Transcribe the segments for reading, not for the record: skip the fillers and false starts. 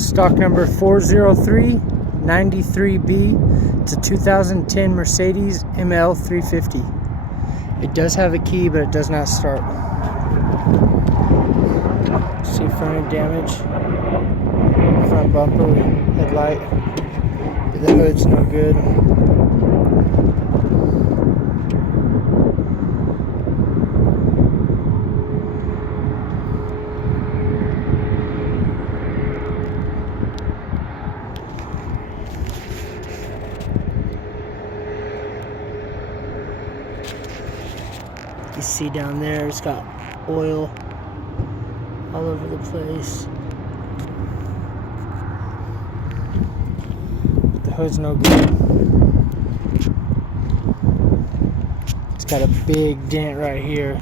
Stock number 40393B. It's a 2010 Mercedes ML350. It does have a key, but it does not start. See front end damage, front bumper, headlight. The hood's no good. You see down there, it's got oil all over the place. The hood's no good. It's got a big dent right here.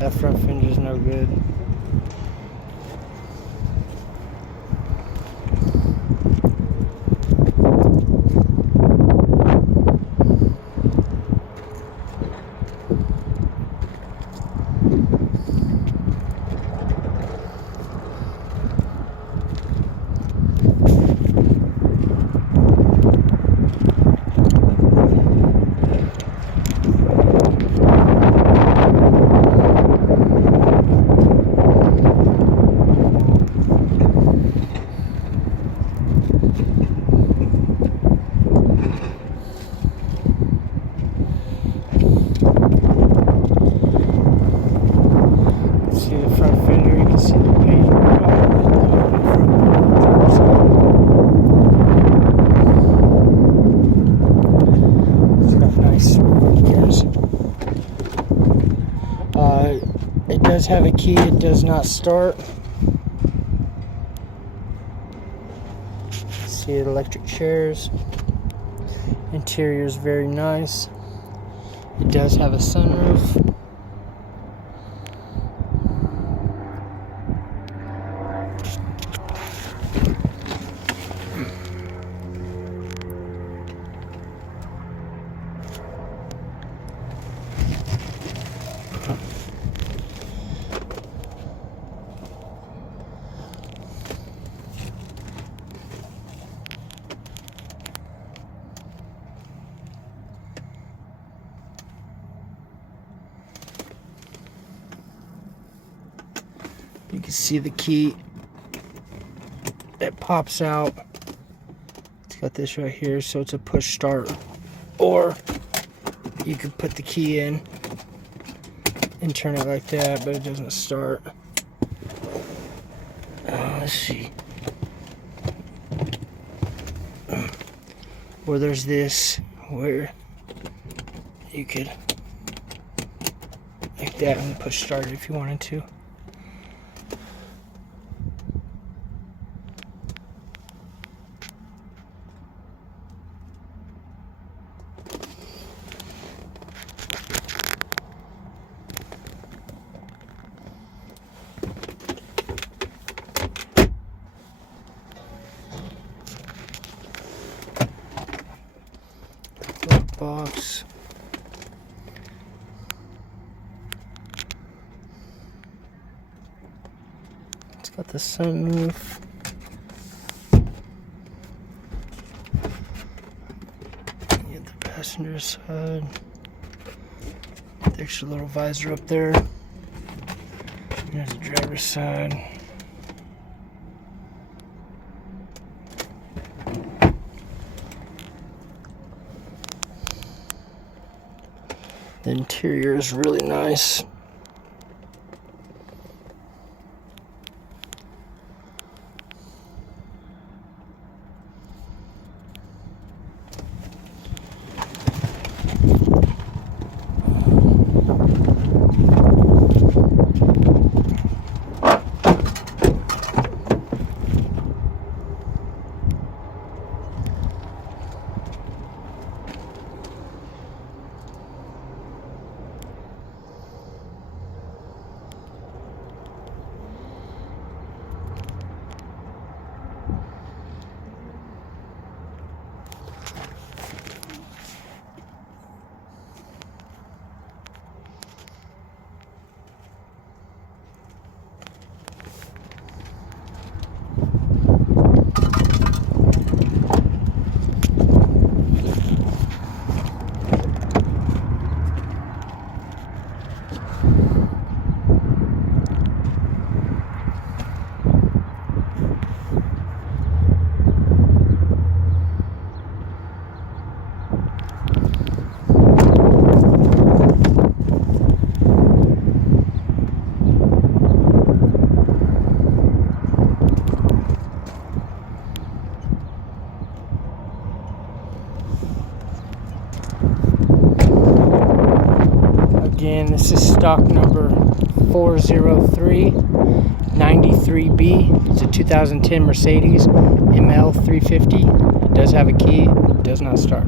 That front fender is no good. See the front fender, you can see the paint. It's got nice gears. It does have a key, it does not start. See the electric chairs. Interior is very nice. It does have a sunroof. You can see the key that pops out. It's got this right here, so it's a push start. Or you could put the key in and turn it like that, but it doesn't start. Let's see. Or there's this where you could like that and push start if you wanted to. Box. It's got the sunroof. You get the passenger side. There's a little visor up there. There's the driver's side. The interior is really nice. Again, this is stock number 40393B. It's a 2010 Mercedes ML350. It does have a key, it does not start.